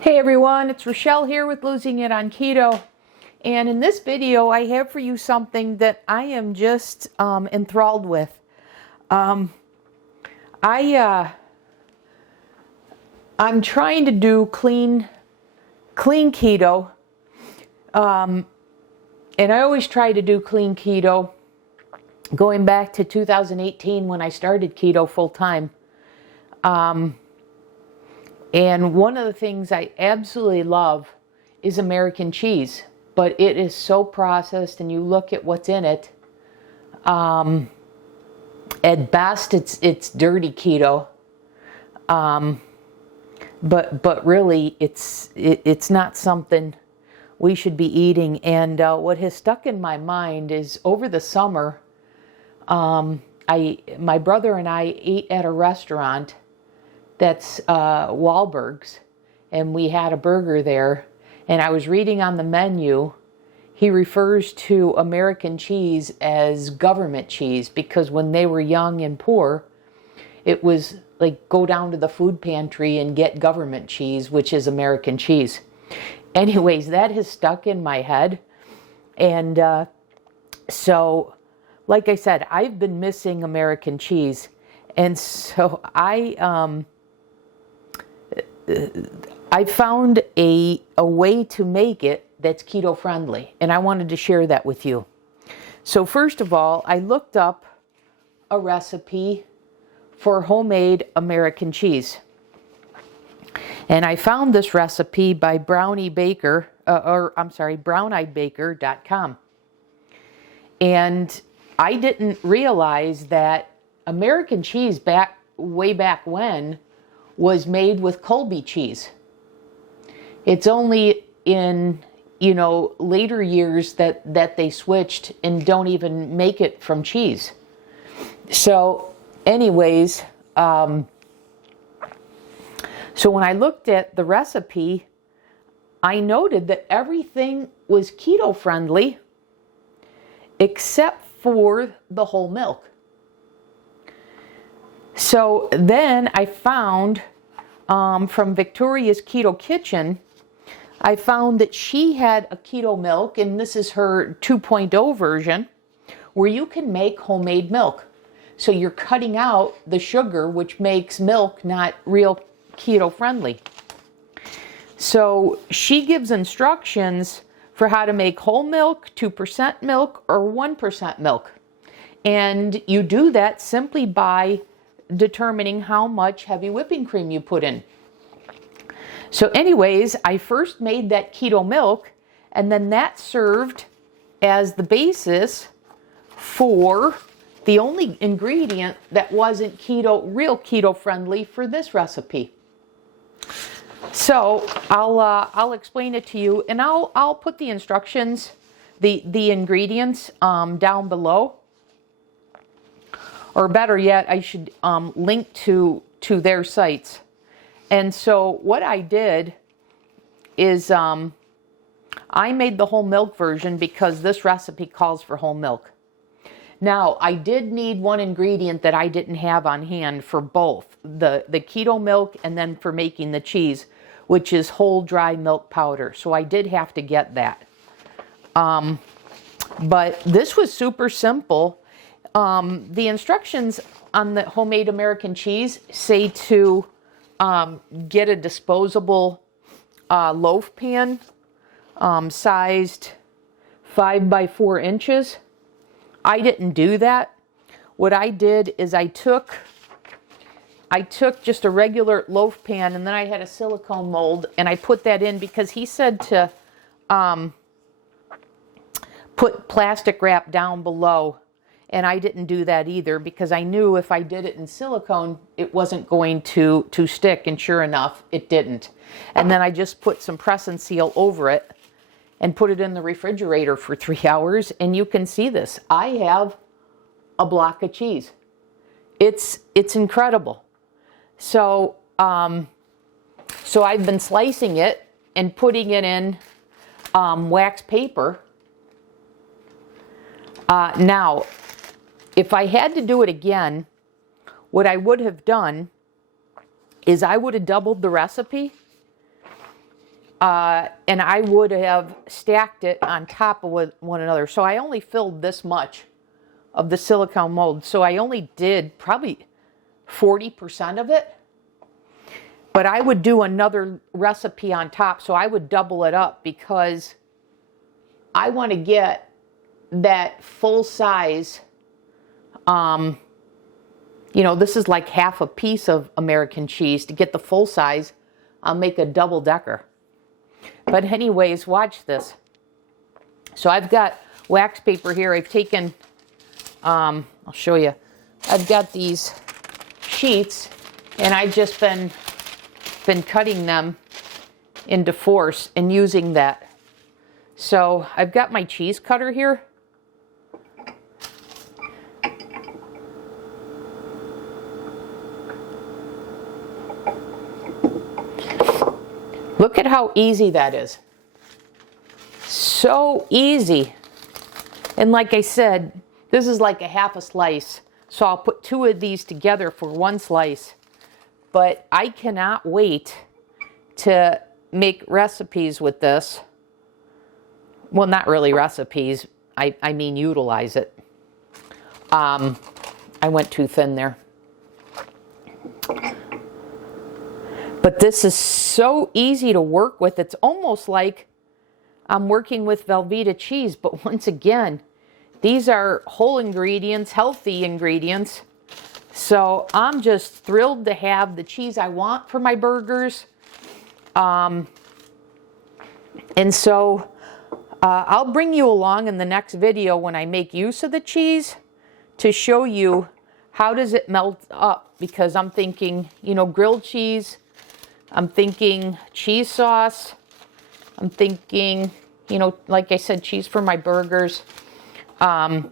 Hey everyone, it's Rochelle here with Losing It on Keto. And in this video, I have for you something that I am just enthralled with. I'm trying to do clean keto. And I always try to do clean keto going back to 2018 when I started keto full time. And one of the things I absolutely love is American cheese, but it is so processed, and you look at what's in it. At best, it's dirty keto, but really, it's not something we should be eating. And what has stuck in my mind is over the summer, my brother and I ate at a restaurant that's Wahlberg's, and we had a burger there, and I was reading on the menu, he refers to American cheese as government cheese, because when they were young and poor, it was like go down to the food pantry and get government cheese, which is American cheese. Anyways, that has stuck in my head, and so like I said, I've been missing American cheese, and so I found a way to make it that's keto friendly, and I wanted to share that with you. So first of all, I looked up a recipe for homemade American cheese, and I found this recipe by browneyedbaker.com. And I didn't realize that American cheese way back when was made with Colby cheese. It's only in, later years that they switched and don't even make it from cheese. So anyways, so when I looked at the recipe, I noted that everything was keto friendly except for the whole milk. So then I found from Victoria's Keto Kitchen, I found that she had a keto milk, and this is her 2.0 version, where you can make homemade milk. So you're cutting out the sugar, which makes milk not real keto friendly. So she gives instructions for how to make whole milk, 2% milk, or 1% milk. And you do that simply by determining how much heavy whipping cream you put in. So anyways, I first made that keto milk, and then that served as the basis for the only ingredient that wasn't real keto friendly for this recipe. So I'll explain it to you, and I'll put the instructions, the ingredients down below. Or better yet, I should link to their sites. And so what I did is I made the whole milk version because this recipe calls for whole milk. Now, I did need one ingredient that I didn't have on hand for both, the keto milk and then for making the cheese, which is whole dry milk powder. So I did have to get that. But this was super simple. The instructions on the homemade American cheese say to get a disposable loaf pan sized 5 by 4 inches. I didn't do that. What I did is I took just a regular loaf pan, and then I had a silicone mold, and I put that in because he said to put plastic wrap down below. And I didn't do that either because I knew if I did it in silicone, it wasn't going to stick, and sure enough, it didn't. And then I just put some press and seal over it and put it in the refrigerator for 3 hours, and you can see this. I have a block of cheese. It's incredible. So I've been slicing it and putting it in wax paper. Now, if I had to do it again, what I would have done is I would have doubled the recipe and I would have stacked it on top of one another. So I only filled this much of the silicone mold. So I only did probably 40% of it. But I would do another recipe on top. So I would double it up because I want to get that full size, this is like half a piece of American cheese. To get the full size, I'll make a double decker. But anyways, watch this. So I've got wax paper here. I've taken, I'll show you. I've got these sheets, and I've just been cutting them into fours and using that. So I've got my cheese cutter here. Look at how easy that is. So easy. And like I said, this is like a half a slice. So I'll put 2 of these together for 1 slice. But I cannot wait to make recipes with this. Well, not really recipes. I mean utilize it. I went too thin there. But this is so easy to work with. It's almost like I'm working with Velveeta cheese. But once again, these are whole ingredients, healthy ingredients. So I'm just thrilled to have the cheese I want for my burgers. And so I'll bring you along in the next video when I make use of the cheese to show you how does it melt up. Because I'm thinking, grilled cheese. I'm thinking cheese sauce. I'm thinking, like I said, cheese for my burgers. And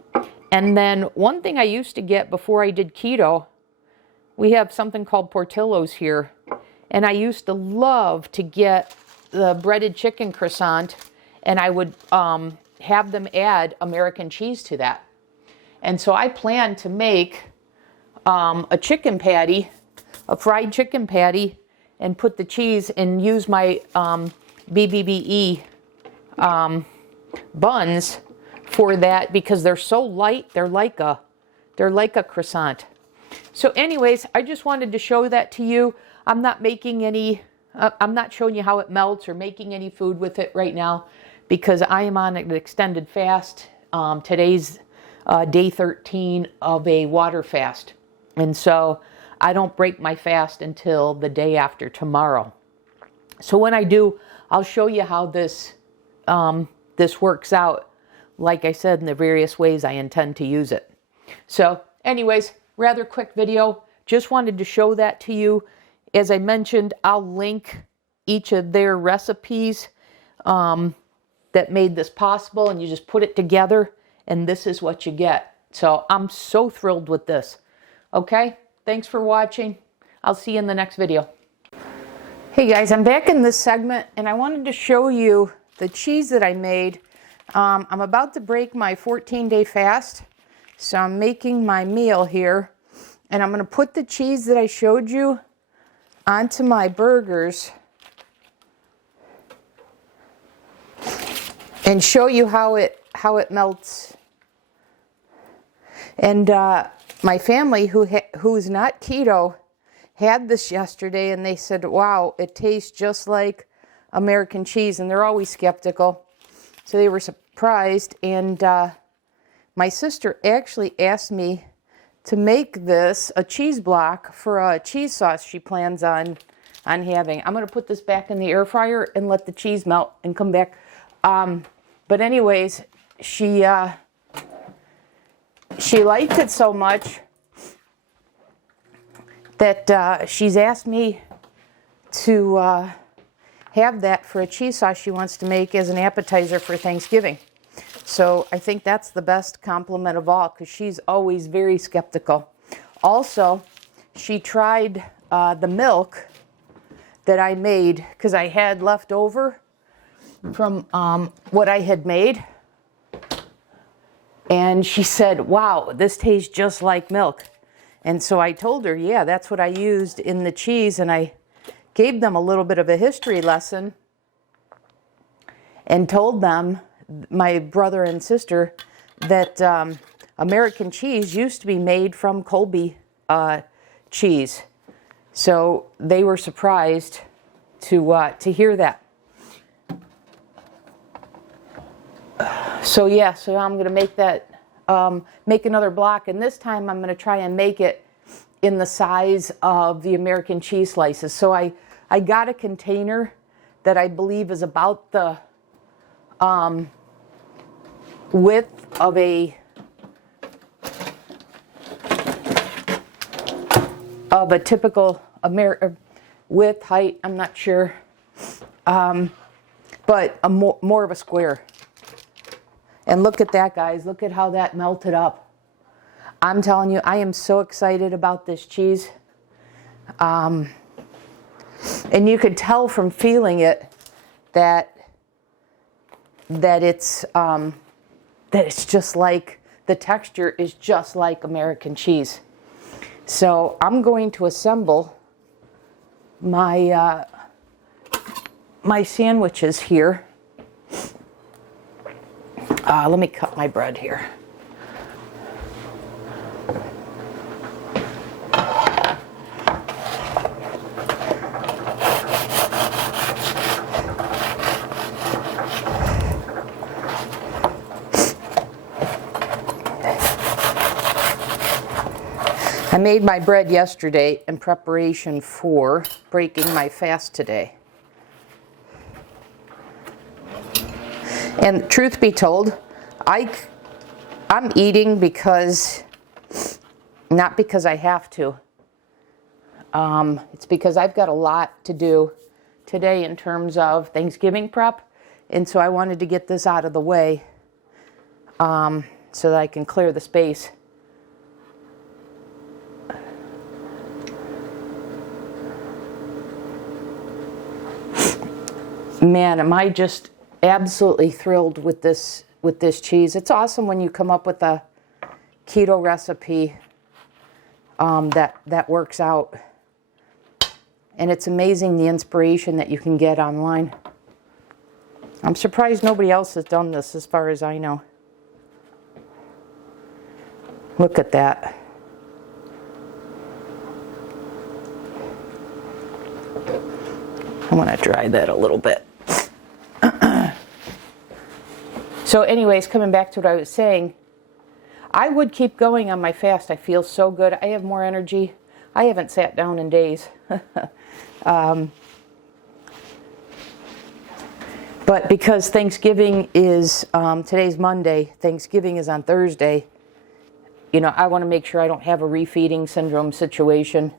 then one thing I used to get before I did keto, we have something called Portillo's here. And I used to love to get the breaded chicken croissant, and I would have them add American cheese to that. And so I plan to make a chicken patty, a fried chicken patty, and put the cheese and use my BBBE buns for that because they're so light. They're like a croissant. So anyways, I just wanted to show that to you. I'm not making any, I'm not showing you how it melts or making any food with it right now because I am on an extended fast. Today's day 13 of a water fast. And so I don't break my fast until the day after tomorrow. So when I do, I'll show you how this works out. Like I said, in the various ways I intend to use it. So anyways, rather quick video. Just wanted to show that to you. As I mentioned, I'll link each of their recipes that made this possible, and you just put it together and this is what you get. So I'm so thrilled with this. Okay, thanks for watching. I'll see you in the next video. Hey guys, I'm back in this segment and I wanted to show you the cheese that I made. I'm about to break my 14-day fast, so I'm making my meal here, and I'm going to put the cheese that I showed you onto my burgers and show you how it melts. And my family, who's not keto, had this yesterday, and they said, wow, it tastes just like American cheese, and they're always skeptical. So they were surprised, and my sister actually asked me to make this a cheese block for a cheese sauce she plans on having. I'm going to put this back in the air fryer and let the cheese melt and come back. But anyways, she liked it so much that she's asked me to have that for a cheese sauce she wants to make as an appetizer for Thanksgiving. So I think that's the best compliment of all, because she's always very skeptical. Also, she tried the milk that I made, because I had left over from what I had made. And she said, wow, this tastes just like milk. And so I told her, yeah, that's what I used in the cheese. And I gave them a little bit of a history lesson and told them, my brother and sister, that American cheese used to be made from Colby cheese. So they were surprised to hear that. So yeah, so I'm going to make that, make another block, and this time I'm going to try and make it in the size of the American cheese slices. So I got a container that I believe is about the width of a typical width, height, I'm not sure, but more of a square. And look at that, guys. Look at how that melted up. I'm telling you, I am so excited about this cheese. And you could tell from feeling it that it's just like, the texture is just like American cheese. So I'm going to assemble my my sandwiches here. Let me cut my bread here. I made my bread yesterday in preparation for breaking my fast today. And truth be told, I'm eating because, not because I have to. It's because I've got a lot to do today in terms of Thanksgiving prep. And so I wanted to get this out of the way so that I can clear the space. Man, am I just absolutely thrilled with this cheese. It's awesome when you come up with a keto recipe that works out. And it's amazing the inspiration that you can get online. I'm surprised nobody else has done this as far as I know. Look at that. I want to dry that a little bit. So anyways, coming back to what I was saying, I would keep going on my fast. I feel so good. I have more energy. I haven't sat down in days. But because Thanksgiving is, today's Monday, Thanksgiving is on Thursday, you know, I want to make sure I don't have a refeeding syndrome situation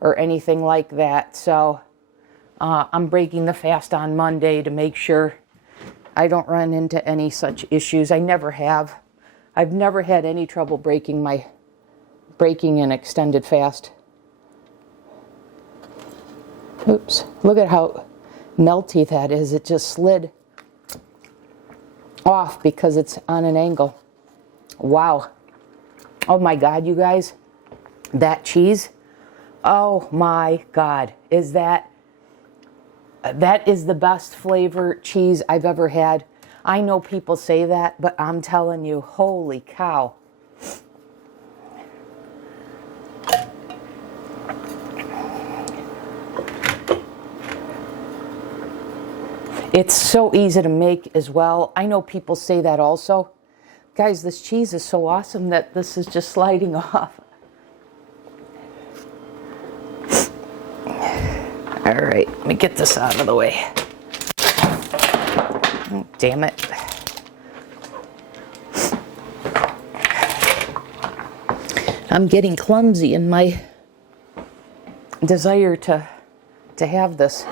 or anything like that. So I'm breaking the fast on Monday to make sure I don't run into any such issues. I never have. I've never had any trouble breaking an extended fast. Oops, look at how melty that is. It just slid off because it's on an angle. Wow. Oh my God, you guys. That cheese. Oh my God. That is the best flavor cheese I've ever had. I know people say that, but I'm telling you, holy cow. It's so easy to make as well. I know people say that also. Guys, this cheese is so awesome that this is just sliding off. All right, let me get this out of the way. Oh, damn it. I'm getting clumsy in my desire to have this.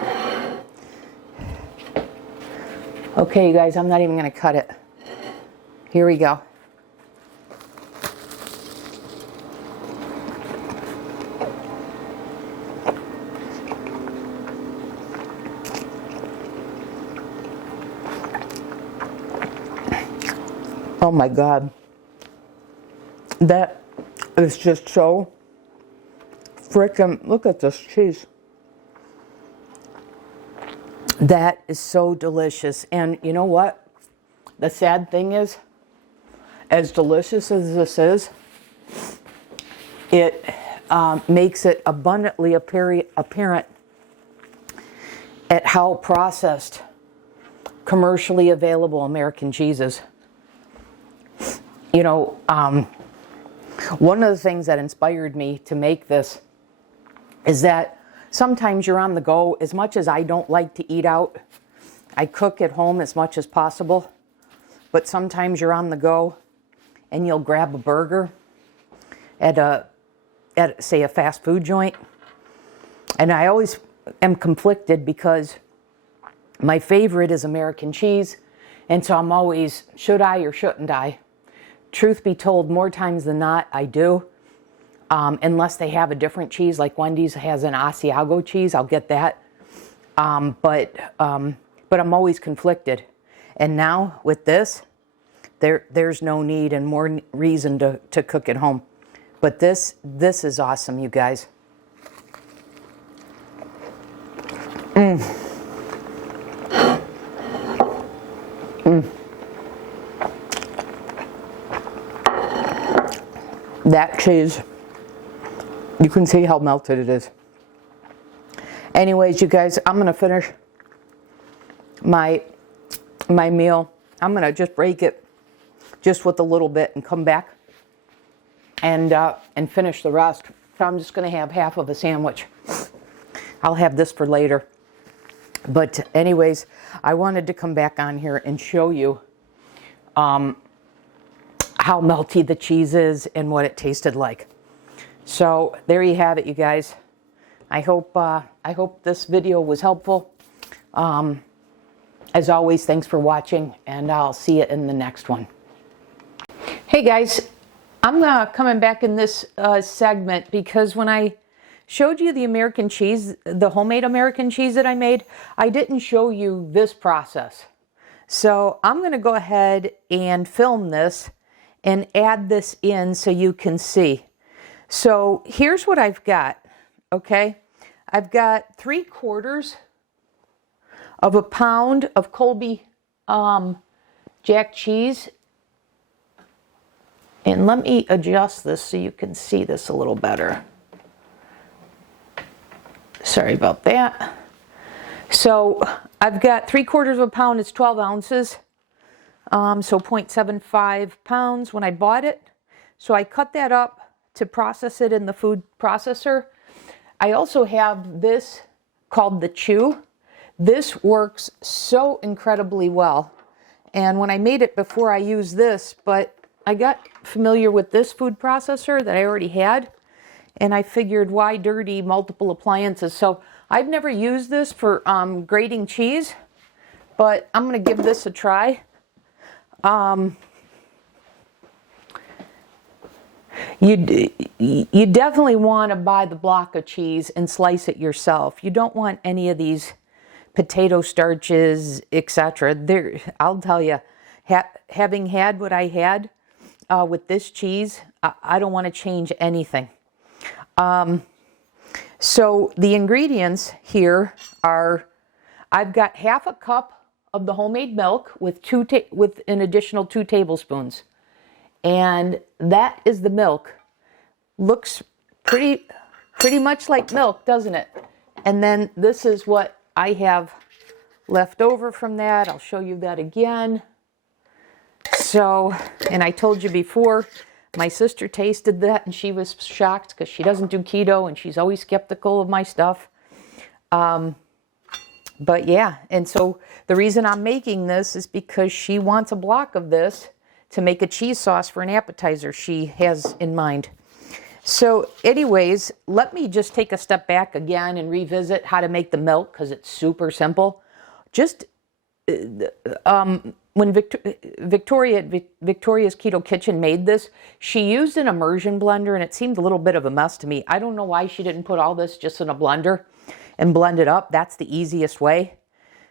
Okay, you guys, I'm not even going to cut it. Here we go. Oh my God. That is just so freaking, look at this cheese. That is so delicious. And you know what? The sad thing is, as delicious as this is, it makes it abundantly apparent at how processed commercially available American cheese is. You know, one of the things that inspired me to make this is that sometimes you're on the go. As much as I don't like to eat out, I cook at home as much as possible. But sometimes you're on the go and you'll grab a burger at say a fast food joint. And I always am conflicted because my favorite is American cheese. And so I'm always, should I or shouldn't I? Truth be told, more times than not, I do. Unless they have a different cheese, like Wendy's has an Asiago cheese, I'll get that. But I'm always conflicted. And now with this, there's no need and more reason to cook at home. But this is awesome, you guys. That cheese, you can see how melted it is. Anyways, you guys, I'm going to finish my meal. I'm going to just break it just with a little bit and come back and finish the rest. So I'm just going to have half of a sandwich. I'll have this for later. But anyways, I wanted to come back on here and show you how melty the cheese is and what it tasted like. So there you have it, you guys. I hope this video was helpful. As always, thanks for watching, and I'll see you in the next one. Hey guys, I'm coming back in this segment because when I showed you the American cheese, the homemade American cheese that I made, I didn't show you this process. So I'm going to go ahead and film this and add this in so you can see. So here's what I've got, okay? I've got 3/4 of a pound of Colby Jack cheese. And let me adjust this so you can see this a little better. Sorry about that. So I've got 3/4 of a pound, it's 12 ounces. So 0.75 pounds when I bought it. So I cut that up to process it in the food processor. I also have this called the Chew. This works so incredibly well. And when I made it before, I used this, but I got familiar with this food processor that I already had. And I figured, why dirty multiple appliances? So I've never used this for grating cheese, but I'm going to give this a try. You definitely want to buy the block of cheese and slice it yourself. You don't want any of these potato starches, etc. I'll tell you, having had what I had with this cheese, I don't want to change anything. So the ingredients here are, I've got half a cup of the homemade milk with an additional 2 tablespoons. And that is the milk. Looks pretty much like milk, doesn't it? And then this is what I have left over from that. I'll show you that again. So, and I told you before, my sister tasted that and she was shocked because she doesn't do keto and she's always skeptical of my stuff. But yeah, and so the reason I'm making this is because she wants a block of this to make a cheese sauce for an appetizer she has in mind. So anyways, let me just take a step back again and revisit how to make the milk because it's super simple. Just when Victoria's Keto Kitchen made this, she used an immersion blender and it seemed a little bit of a mess to me. I don't know why she didn't put all this just in a blender and blend it up. That's the easiest way.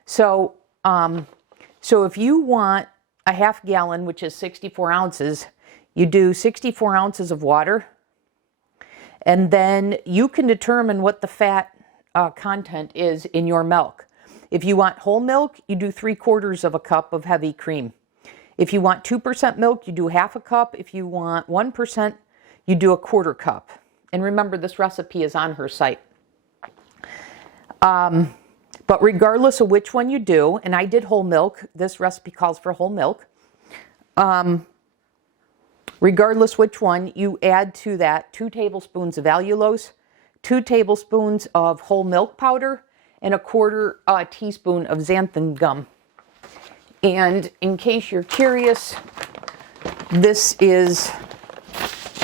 So, so if you want a half gallon, which is 64 ounces, you do 64 ounces of water, and then you can determine what the fat content is in your milk. If you want whole milk, you do 3/4 of a cup of heavy cream. If you want 2% milk, you do half a cup. If you want 1%, you do 1/4 cup. And remember, this recipe is on her site. But regardless of which one you do, and I did whole milk, this recipe calls for whole milk. Regardless which one, you add to that 2 tablespoons of allulose, 2 tablespoons of whole milk powder, and 1/4 teaspoon of xanthan gum. And in case you're curious, this is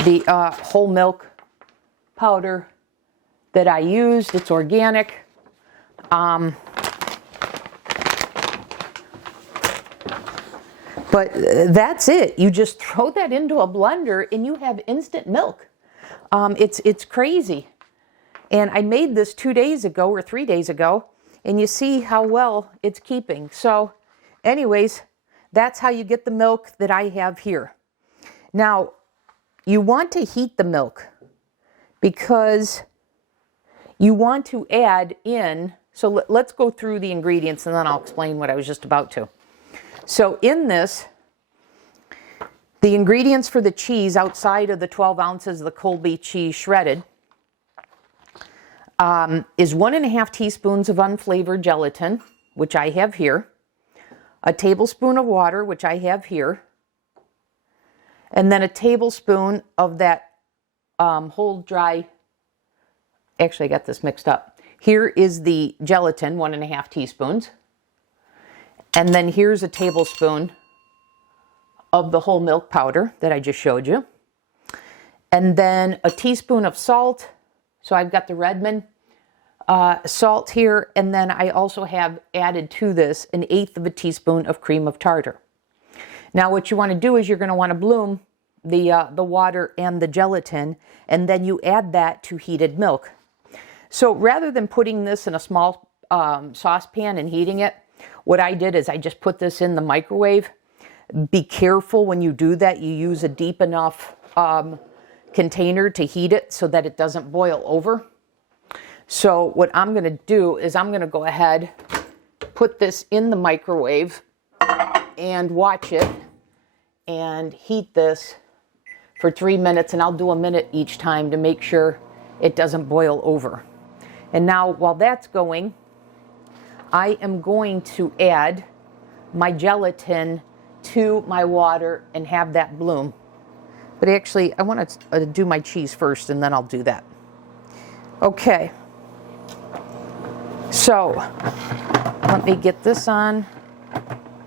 the whole milk powder that I used. It's organic. But that's it. You just throw that into a blender and you have instant milk. It's crazy. And I made this 2 days ago or 3 days ago, and you see how well it's keeping. So anyways, that's how you get the milk that I have here. Now, you want to heat the milk because you want to add in, so let's go through the ingredients and then I'll explain what I was just about to. So in this, the ingredients for the cheese outside of the 12 ounces of the Colby cheese shredded is 1.5 teaspoons of unflavored gelatin, which I have here, a tablespoon of water, which I have here, and then a tablespoon of that whole dry, actually I got this mixed up. Here is the gelatin, 1.5 teaspoons. And then here's a tablespoon of the whole milk powder that I just showed you. And then a teaspoon of salt. So I've got the Redmond salt here. And then I also have added to this 1/8 of a teaspoon of cream of tartar. Now what you want to do is you're going to want to bloom the water and the gelatin. And then you add that to heated milk. So rather than putting this in a small saucepan and heating it, what I did is I just put this in the microwave. Be careful when you do that. You use a deep enough container to heat it so that it doesn't boil over. So what I'm going to do is I'm going to go ahead, put this in the microwave and watch it and heat this for 3 minutes. And I'll do a minute each time to make sure it doesn't boil over. And now while that's going, I am going to add my gelatin to my water and have that bloom. But actually, I want to do my cheese first and then I'll do that. Okay. So, let me get this on.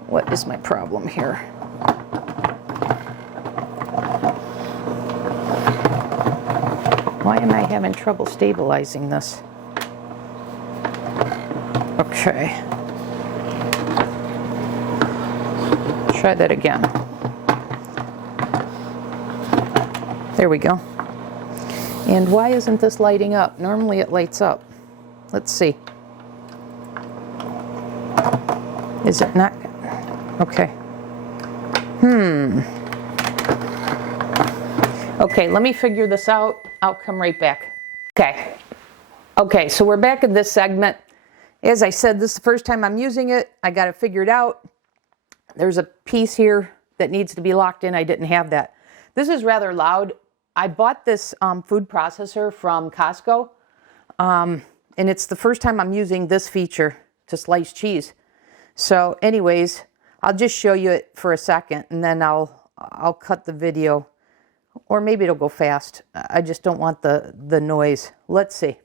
What is my problem here? Why am I having trouble stabilizing this? Okay. Try that again. There we go. And why isn't this lighting up? Normally it lights up. Let's see. Is it not? Okay. Okay, let me figure this out. I'll come right back. Okay. Okay, so we're back in this segment. As I said, this is the first time I'm using it. I got it figured out. There's a piece here that needs to be locked in. I didn't have that. This is rather loud. I bought this food processor from Costco. And it's the first time I'm using this feature to slice cheese. So anyways, I'll just show you it for a second and then I'll cut the video. Or maybe it'll go fast. I just don't want the noise. Let's see.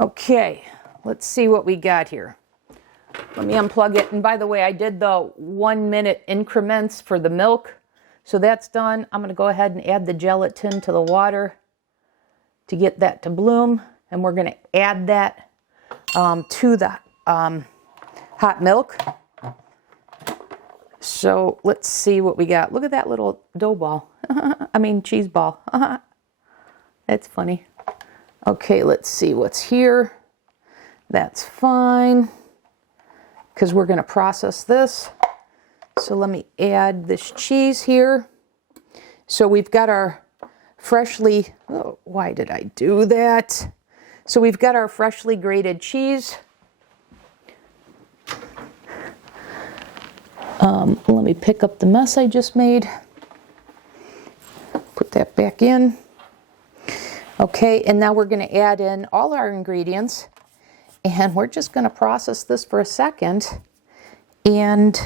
Okay, let's see what we got here. Let me unplug it. And by the way, I did the 1 minute increments for the milk. So that's done. I'm going to go ahead and add the gelatin to the water to get that to bloom. And we're going to add that to the hot milk. So let's see what we got. Look at that little dough ball. I mean cheese ball. That's funny. Okay, let's see what's here. That's fine, because we're going to process this. So let me add this cheese here. So we've got our freshly, oh, why did I do that? So we've got our freshly grated cheese. Let me pick up the mess I just made. Put that back in. Okay, and now we're going to add in all our ingredients, and we're just going to process this for a second. And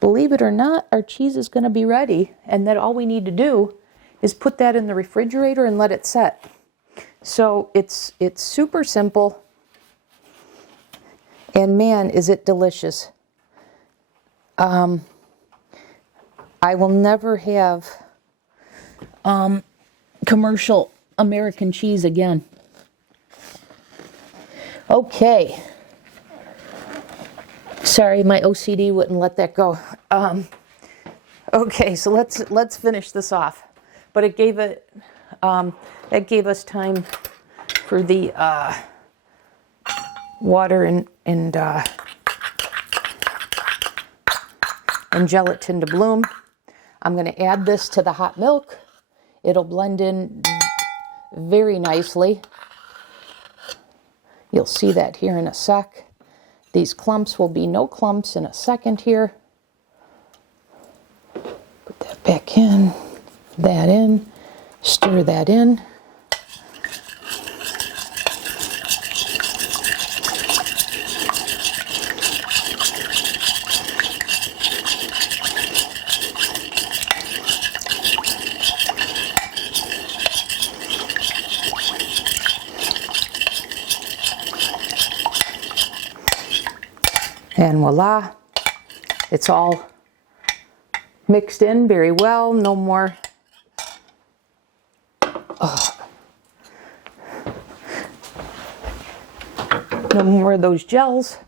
believe it or not, our cheese is going to be ready, and then all we need to do is put that in the refrigerator and let it set. So it's super simple, and man, is it delicious. I will never have commercial American cheese again. Okay. Sorry, my OCD wouldn't let that go. Okay, so let's finish this off. But it gave it that gave us time for the water and gelatin to bloom. I'm going to add this to the hot milk. It'll blend in very nicely. You'll see that here in a sec. These clumps will be no clumps in a second here. Put that back in, that in, stir that in. And voila, it's all mixed in very well. No more, no more of those gels.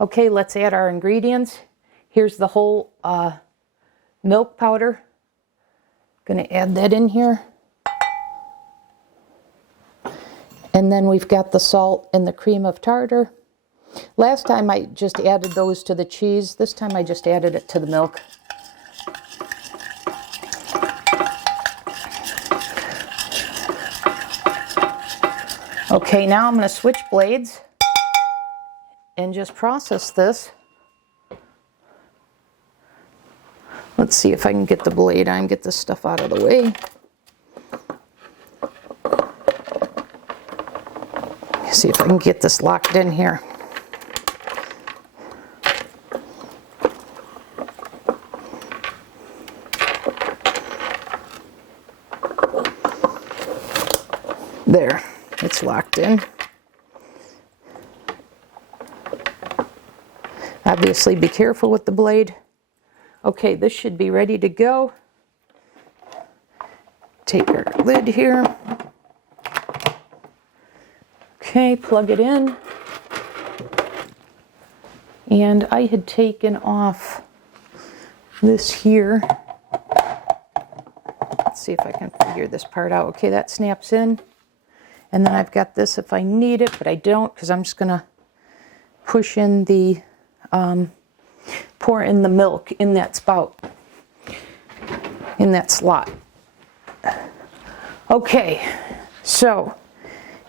Okay, let's add our ingredients. Here's the whole milk powder. Gonna add that in here. And then we've got the salt and the cream of tartar. Last time I just added those to the cheese. This time I just added it to the milk. Okay, now I'm going to switch blades and just process this. Let's see if I can get the blade on, get this stuff out of the way. See if I can get this locked in here. There, it's locked in. Obviously, be careful with the blade. Okay, this should be ready to go. Take our lid here. Okay, plug it in. And I had taken off this here. Let's see if I can figure this part out. Okay, that snaps in. And then I've got this if I need it, but I don't, because I'm just going to push in the, pour in the milk in that spout, in that slot. Okay, so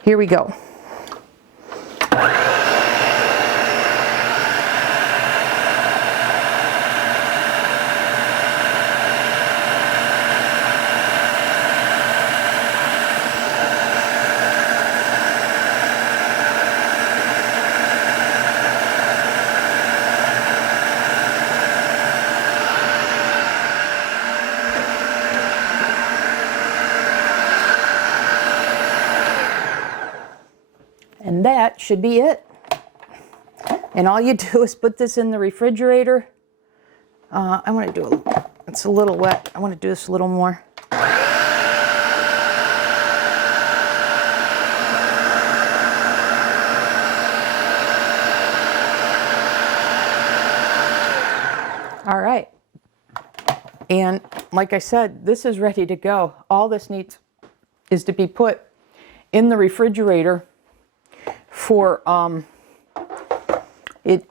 here we go. And that should be it. And all you do is put this in the refrigerator. I want to do it's a little wet. I want to do this a little more. All right. And like I said, this is ready to go. All this needs is to be put in the refrigerator for,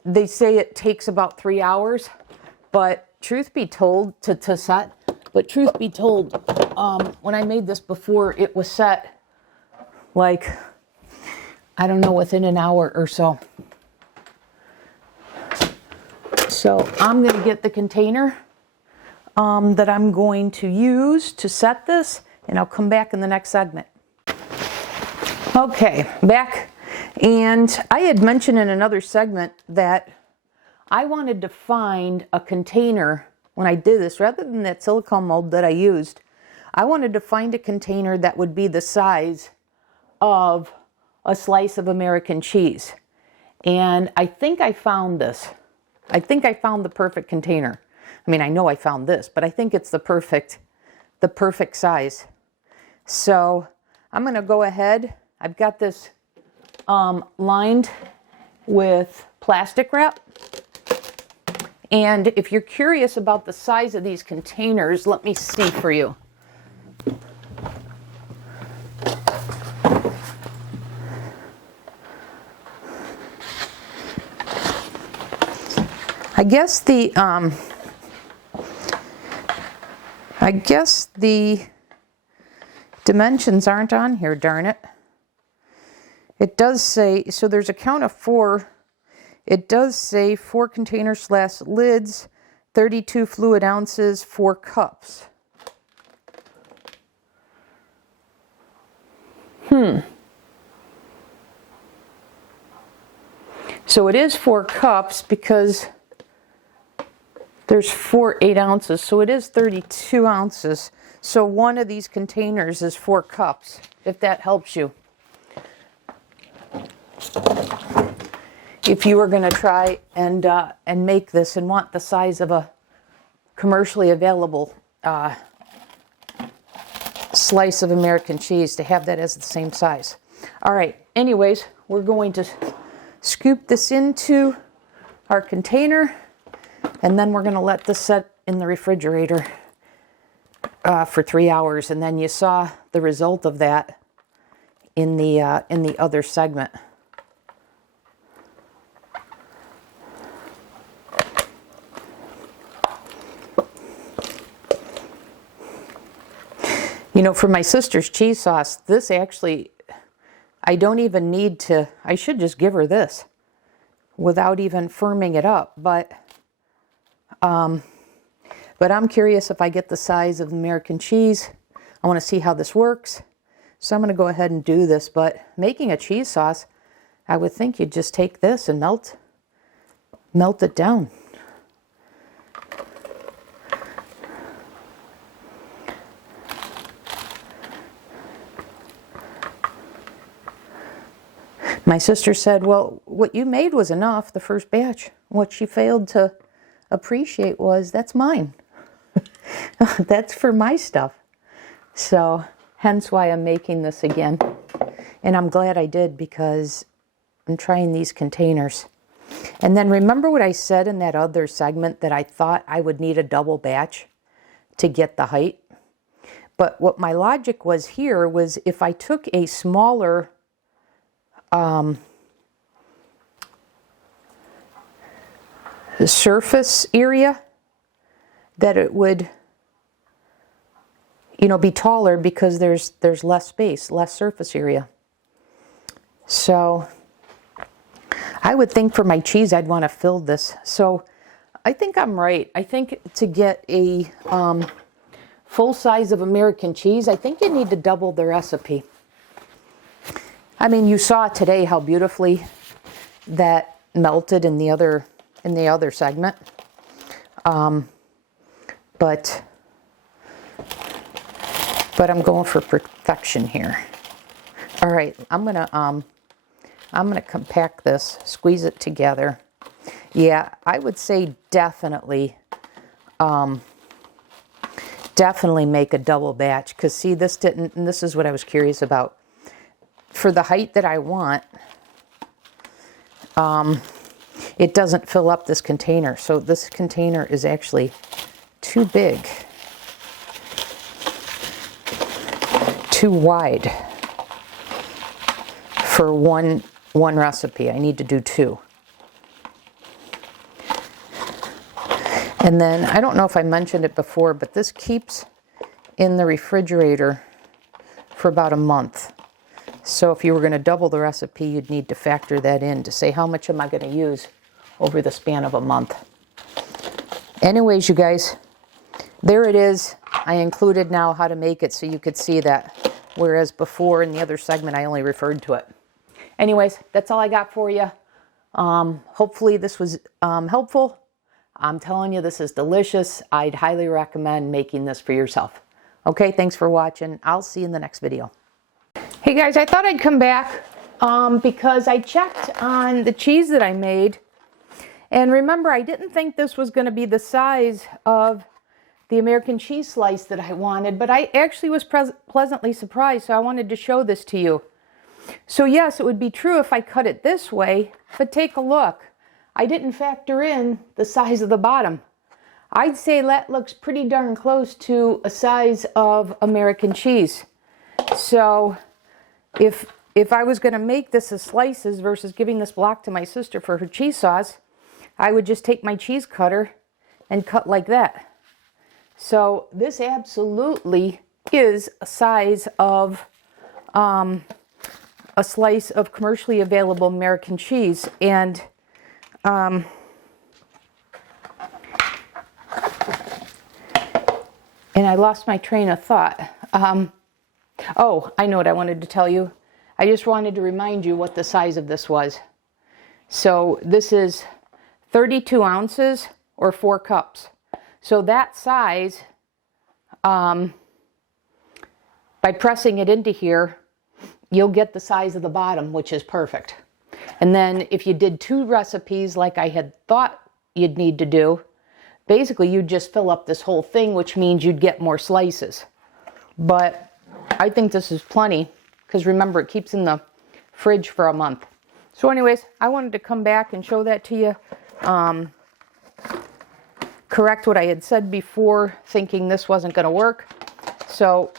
they say it takes about 3 hours, but truth be told, to set, but truth be told, when I made this before, it was set like, I don't know, within an hour or so. So I'm going to get the container that I'm going to use to set this, and I'll come back in the next segment. Okay, back. And I had mentioned in another segment that I wanted to find a container when I did this, rather than that silicone mold that I used. I wanted to find a container that would be the size of a slice of American cheese. And I think I found this. I think I found the perfect container. I mean, I know I found this, but I think it's the perfect size. So I'm going to go ahead. I've got this lined with plastic wrap. And if you're curious about the size of these containers, let me see for you. I guess the dimensions aren't on here, darn it. It does say, so there's a count of 4. It does say 4 container / lids, 32 fluid ounces, 4 cups. So it is 4 cups because there's 4 8-ounces, so it is 32 ounces. So one of these containers is 4 cups, if that helps you. If you were going to try and make this and want the size of a commercially available slice of American cheese, to have that as the same size. All right, anyways, we're going to scoop this into our container, and then we're going to let this set in the refrigerator for 3 hours, and then you saw the result of that in the other segment. You know, for my sister's cheese sauce, this actually, I don't even need to, I should just give her this without even firming it up. But I'm curious if I get the size of American cheese. I want to see how this works. So I'm going to go ahead and do this. But making a cheese sauce, I would think you'd just take this and melt it down. My sister said, well, what you made was enough, the first batch. What she failed to appreciate was, that's mine. That's for my stuff. So, hence why I'm making this again. And I'm glad I did, because I'm trying these containers. And then remember what I said in that other segment, that I thought I would need a double batch to get the height? But what my logic was here was, if I took a smaller surface area, that it would, you know, be taller, because there's less space, less surface area. So I would think for my cheese I'd want to fill this. So I think I'm right. I think to get a full size of American cheese, I think you need to double the recipe. I mean, you saw today how beautifully that melted in the other segment. But I'm going for perfection here. All right, I'm gonna compact this, squeeze it together. Yeah, I would say definitely make a double batch, because see, this didn't, and this is what I was curious about. For the height that I want, it doesn't fill up this container. So this container is actually too big, too wide. for one recipe. I need to do 2. And then, I don't know if I mentioned it before, but this keeps in the refrigerator for about a month. So if you were going to double the recipe, you'd need to factor that in to say, how much am I going to use over the span of a month? Anyways, you guys, there it is. I included now how to make it so you could see that, whereas before in the other segment, I only referred to it. Anyways, that's all I got for you. Hopefully this was helpful. I'm telling you, this is delicious. I'd highly recommend making this for yourself. Okay, thanks for watching. I'll see you in the next video. Hey guys, I thought I'd come back because I checked on the cheese that I made. And remember, I didn't think this was going to be the size of the American cheese slice that I wanted, but I actually was pleasantly surprised, so I wanted to show this to you. So yes, it would be true if I cut it this way, but take a look. I didn't factor in the size of the bottom. I'd say that looks pretty darn close to a size of American cheese. So if I was going to make this as slices versus giving this block to my sister for her cheese sauce, I would just take my cheese cutter and cut like that. So this absolutely is a size of a slice of commercially available American cheese. And I lost my train of thought. Oh, I know what I wanted to tell you. I just wanted to remind you what the size of this was. So this is 32 ounces or 4 cups. So that size, by pressing it into here, you'll get the size of the bottom, which is perfect. And then if you did 2 recipes like I had thought you'd need to do, basically you'd just fill up this whole thing, which means you'd get more slices. But I think this is plenty, because remember, it keeps in the fridge for a month. So anyways, I wanted to come back and show that to you. Correct what I had said before, thinking this wasn't going to work. So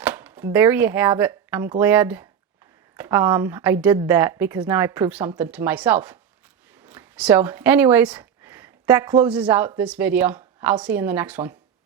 there you have it. I'm glad I did that, because now I proved something to myself. So anyways, that closes out this video. I'll see you in the next one.